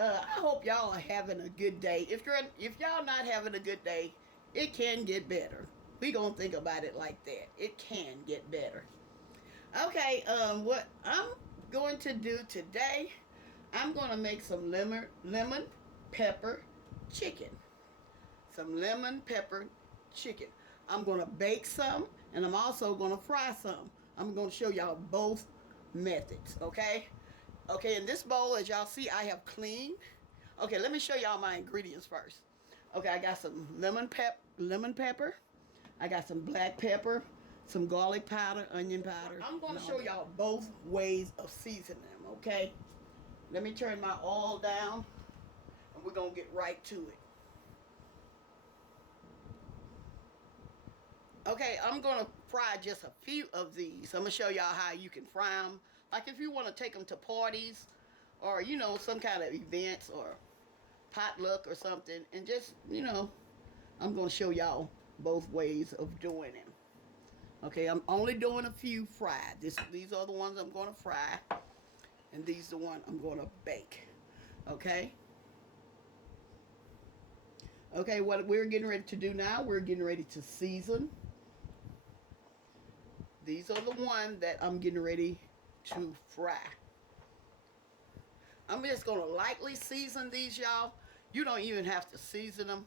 I hope y'all are having a good day. If y'all not having a good day, it can get better. We gonna think about it like that. It can get better. Okay. What I'm going to do today, I'm gonna make some lemon pepper chicken. Some lemon pepper chicken. I'm gonna bake some, and I'm also gonna fry some. I'm gonna show y'all both methods. Okay. Okay, in this bowl, as y'all see, I have cleaned. Okay, let me show y'all my ingredients first. Okay, I got some lemon pepper. I got some black pepper, some garlic powder, onion powder. I'm going to show y'all both ways of seasoning them, okay? Let me turn my oil down, and we're going to get right to it. Okay, I'm going to fry just a few of these. I'm going to show y'all how you can fry them. Like if you want to take them to parties or, some kind of events or potluck or something. And just, I'm going to show y'all both ways of doing them. Okay, I'm only doing a few fried. These are the ones I'm going to fry. And these are the ones I'm going to bake. Okay? Okay, what we're getting ready to do now, we're getting ready to season. These are the ones that I'm getting ready to fry. I'm just going to lightly season these, y'all. You don't even have to season them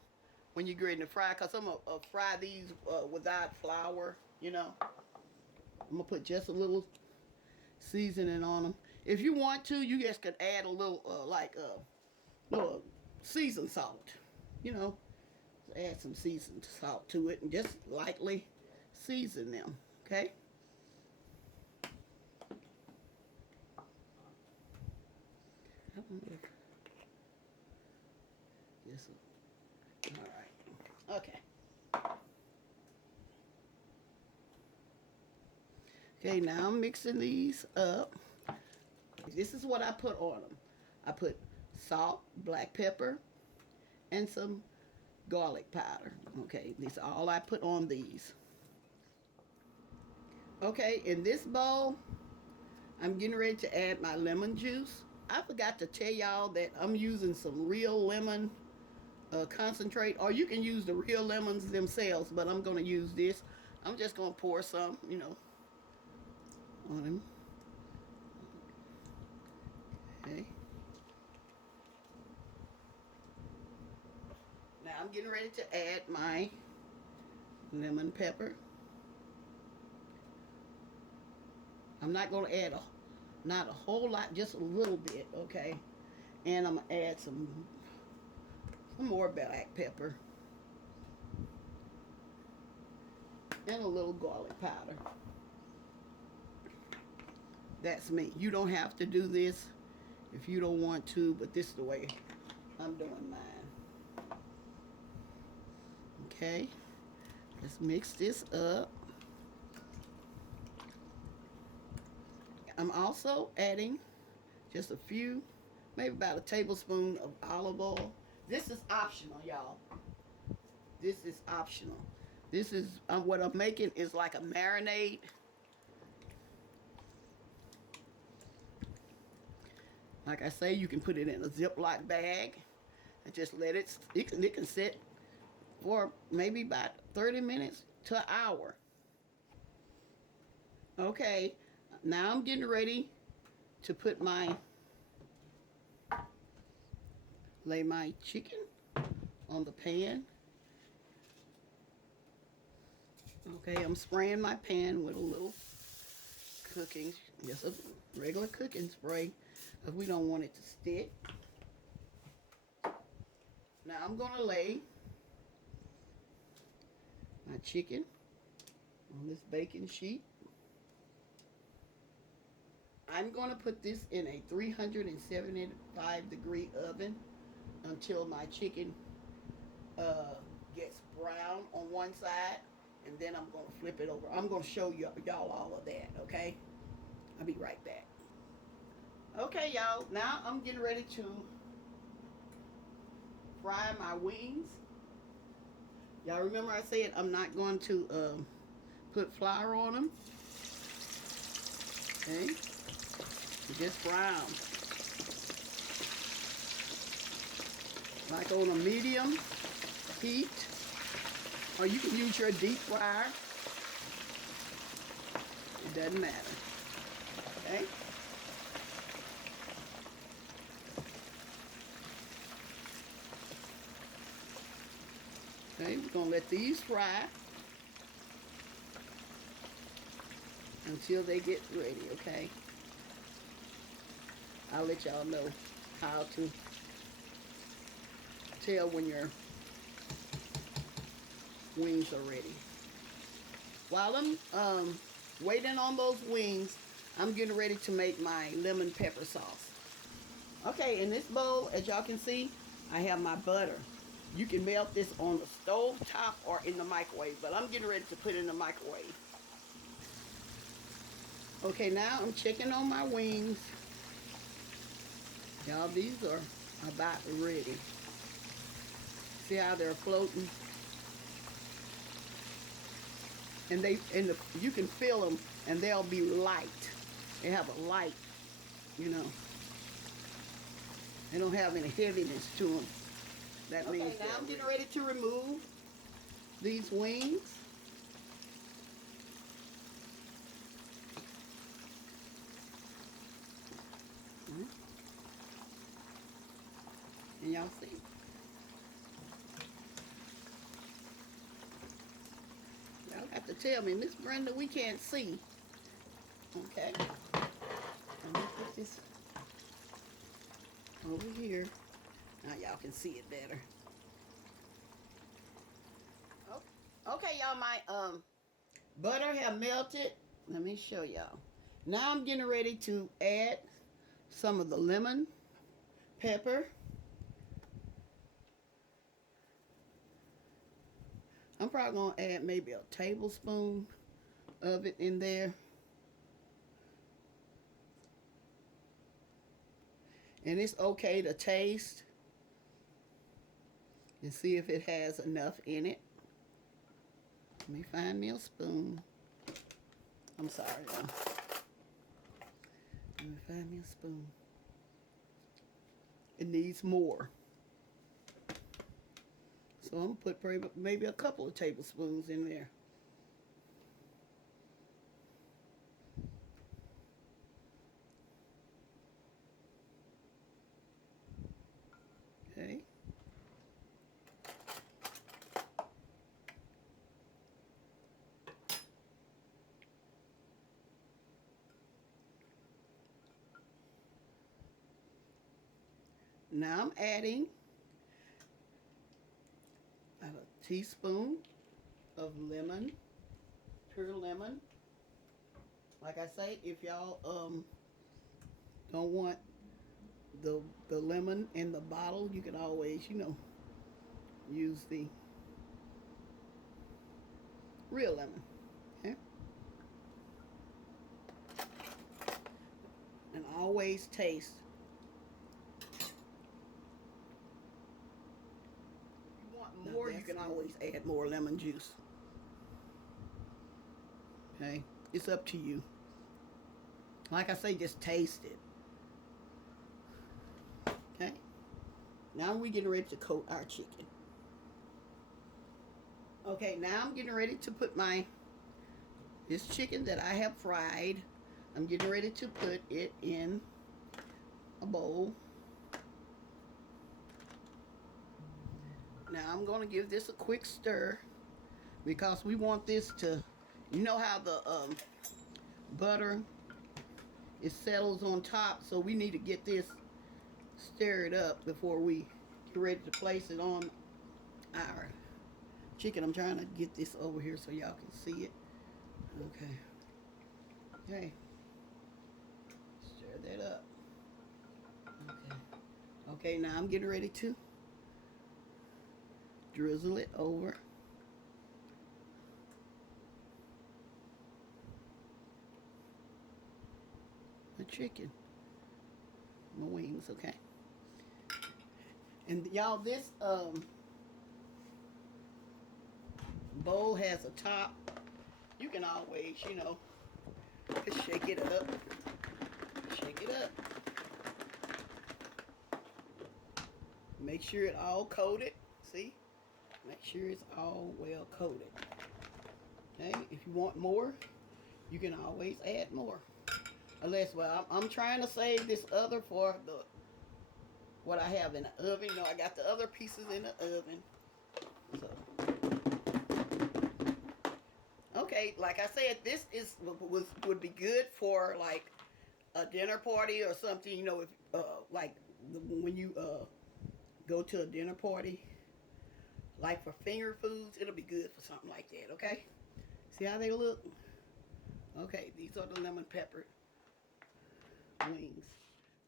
when you're ready to fry, because I'm going to fry these without flour, I'm going to put just a little seasoning on them. If you want to, you just can add a little, little seasoned salt, add some seasoned salt to it and just lightly season them, okay? I don't know if this will, all right, okay. Okay, now I'm mixing these up. This is what I put on them. I put salt, black pepper, and some garlic powder. Okay, this is all I put on these. Okay, in this bowl, I'm getting ready to add my lemon juice. I forgot to tell y'all that I'm using some real lemon concentrate, or you can use the real lemons themselves, but I'm going to use this. I'm just going to pour some, on them. Okay. Now I'm getting ready to add my lemon pepper. I'm not going to add not a whole lot, just a little bit, okay? And I'm going to add some more black pepper. And a little garlic powder. That's me. You don't have to do this if you don't want to, but this is the way I'm doing mine. Okay, let's mix this up. I'm also adding just a few, maybe about a tablespoon of olive oil. This is optional, y'all. This is optional. This is what I'm making is like a marinade. Like I say, you can put it in a Ziploc bag and just let it can sit for maybe about 30 minutes to an hour. Okay, now I'm getting ready to lay my chicken on the pan. Okay, I'm spraying my pan with a little just a regular cooking spray, because we don't want it to stick. Now I'm gonna lay my chicken on this baking sheet. I'm going to put this in a 375 degree oven until my chicken gets brown on one side, and then I'm going to flip it over. I'm going to show y'all all of that, okay? I'll be right back. Okay, y'all, now I'm getting ready to fry my wings. Y'all remember I said I'm not going to put flour on them. Okay, just brown. like on a medium heat, or you can use your deep fryer. It doesn't matter. Okay? Okay, we're going to let these fry until they get ready, okay? I'll let y'all know how to tell when your wings are ready. While I'm waiting on those wings, I'm getting ready to make my lemon pepper sauce. Okay, in this bowl, as y'all can see, I have my butter. You can melt this on the stove top or in the microwave, but I'm getting ready to put it in the microwave. Okay, now I'm checking on my wings. Y'all, these are about ready. See how they're floating? And you can feel them, and they'll be light. They have a light, you know. They don't have any heaviness to them. That means now I'm getting ready to remove these wings. And y'all see. Y'all have to tell me, Miss Brenda, we can't see. Okay. Let me put this over here. Now y'all can see it better. Okay, y'all, my butter have melted. Let me show y'all. Now I'm getting ready to add some of the lemon pepper. I'm probably going to add maybe a tablespoon of it in there. And it's okay to taste and see if it has enough in it. Let me find me a spoon. I'm sorry, y'all. Let me find me a spoon. It needs more. So I'm going to put maybe a couple of tablespoons in there. Okay. Now I'm adding a teaspoon of lemon, pure lemon. Like I say, if y'all don't want the lemon in the bottle, you can always, you know, use the real lemon. Okay? And always taste. If you want more, you can always add more lemon juice. Okay? It's up to you. Like I say, just taste it. Okay? Now we're getting ready to coat our chicken. Okay, now I'm getting ready to put this chicken that I have fried. I'm getting ready to put it in a bowl. Now I'm going to give this a quick stir because we want this to, you know how the butter, it settles on top, so we need to get this stirred up before we get ready to place it on our chicken. I'm trying to get this over here so y'all can see it. Okay. Okay. Stir that up. Okay. Okay, now I'm getting ready to drizzle it over. The chicken. My wings, okay. And y'all, this bowl has a top. You can always, you know, just shake it up. Shake it up. Make sure it all coated. See? Make sure it's all well coated. Okay, if you want more, you can always add more. Unless, well, I'm trying to save this other for the what I have in the oven. You know, I got the other pieces in the oven. So, okay, like I said, this is would be good for like a dinner party or something. You know, if like when you go to a dinner party, like for finger foods, it'll be good for something like that. Okay, see how they look? Okay, these are the lemon pepper wings.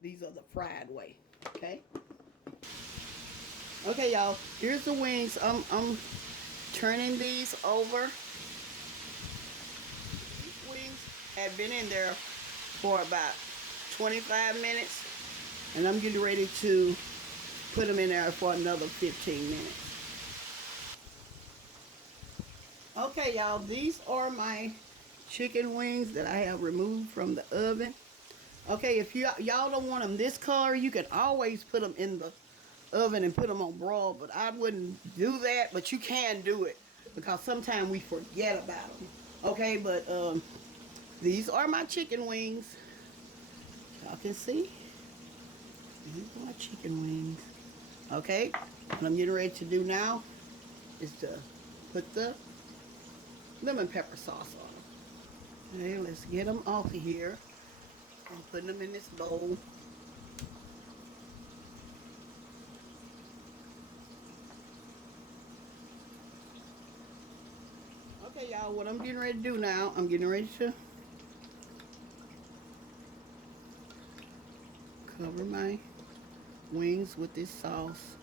These are the fried way. Okay. Okay, y'all. Here's the wings. I'm turning these over. These wings have been in there for about 25 minutes, and I'm getting ready to put them in there for another 15 minutes. Okay, y'all. These are my chicken wings that I have removed from the oven. Okay, if y'all don't want them this color, you can always put them in the oven and put them on broil, but I wouldn't do that, but you can do it because sometimes we forget about them. Okay, but these are my chicken wings. Y'all can see. These are my chicken wings. Okay, what I'm getting ready to do now is to put the lemon pepper sauce on them. Okay, let's get them off of here. I'm putting them in this bowl. Okay, y'all, what I'm getting ready to do now, I'm getting ready to cover my wings with this sauce.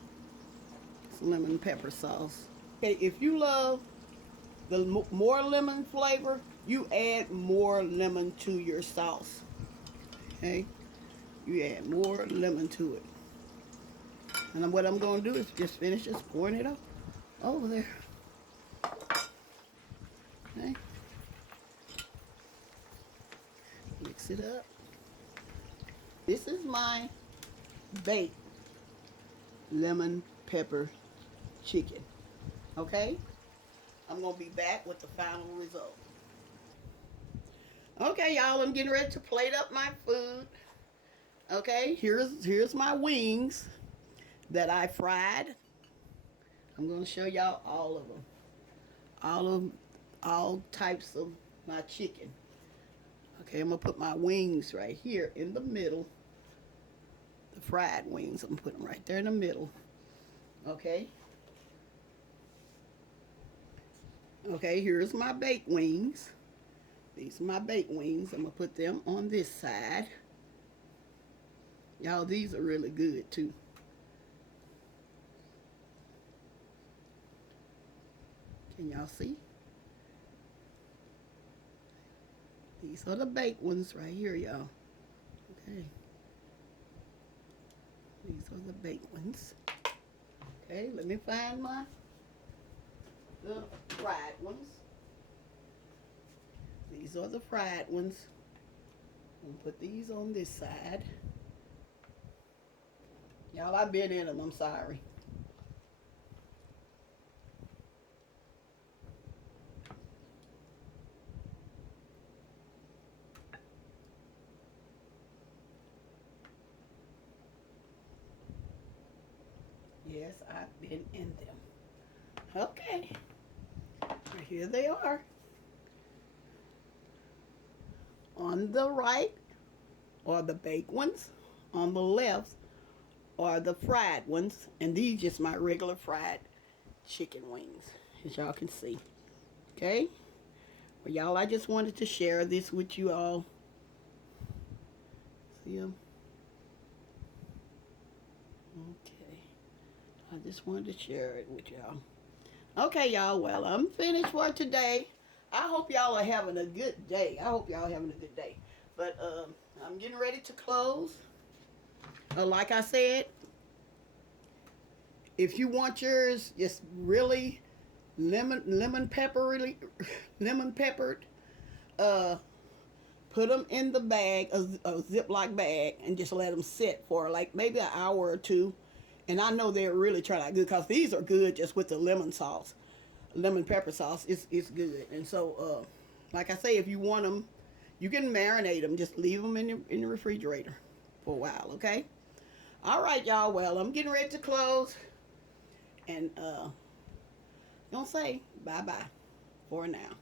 It's lemon pepper sauce. Okay, if you love the more lemon flavor, you add more lemon to your sauce. Okay, you add more lemon to it. And what I'm going to do is just finish just pouring it over there. Okay, mix it up. This is my baked lemon pepper chicken. Okay, I'm going to be back with the final result. Okay, y'all, I'm getting ready to plate up my food. Okay, here's my wings that I fried. I'm gonna show y'all all of them, all types of my chicken. Okay, I'm gonna put my wings right here in the middle. The fried wings, I'm gonna put them right there in the middle. Okay. Okay, here's my baked wings. These are my baked wings. I'm gonna put them on this side. Y'all, these are really good too. Can y'all see? These are the baked ones right here, y'all. Okay. These are the baked ones. Okay, let me find the fried ones. These are the fried ones. I'm gonna put these on this side. Y'all, I've been in them, I'm sorry. Yes, I've been in them. Okay, here they are. On the right are the baked ones. On the left are the fried ones. And these just my regular fried chicken wings, as y'all can see. Okay? Well, y'all, I just wanted to share this with you all. See them? Okay. I just wanted to share it with y'all. Okay, y'all. Well, I'm finished for today. I hope y'all are having a good day. I hope y'all are having a good day. But I'm getting ready to close. Like I said, if you want yours just really lemon peppery, lemon peppered, uh, put them in the bag, a Ziploc bag, and just let them sit for like maybe an hour or two. And I know they're really trying out good because these are good just with the lemon sauce, lemon pepper sauce. It's good. And so, like I say, if you want them, you can marinate them. Just leave them in the refrigerator for a while. Okay. All right, y'all. Well, I'm getting ready to close, and gonna say bye bye for now.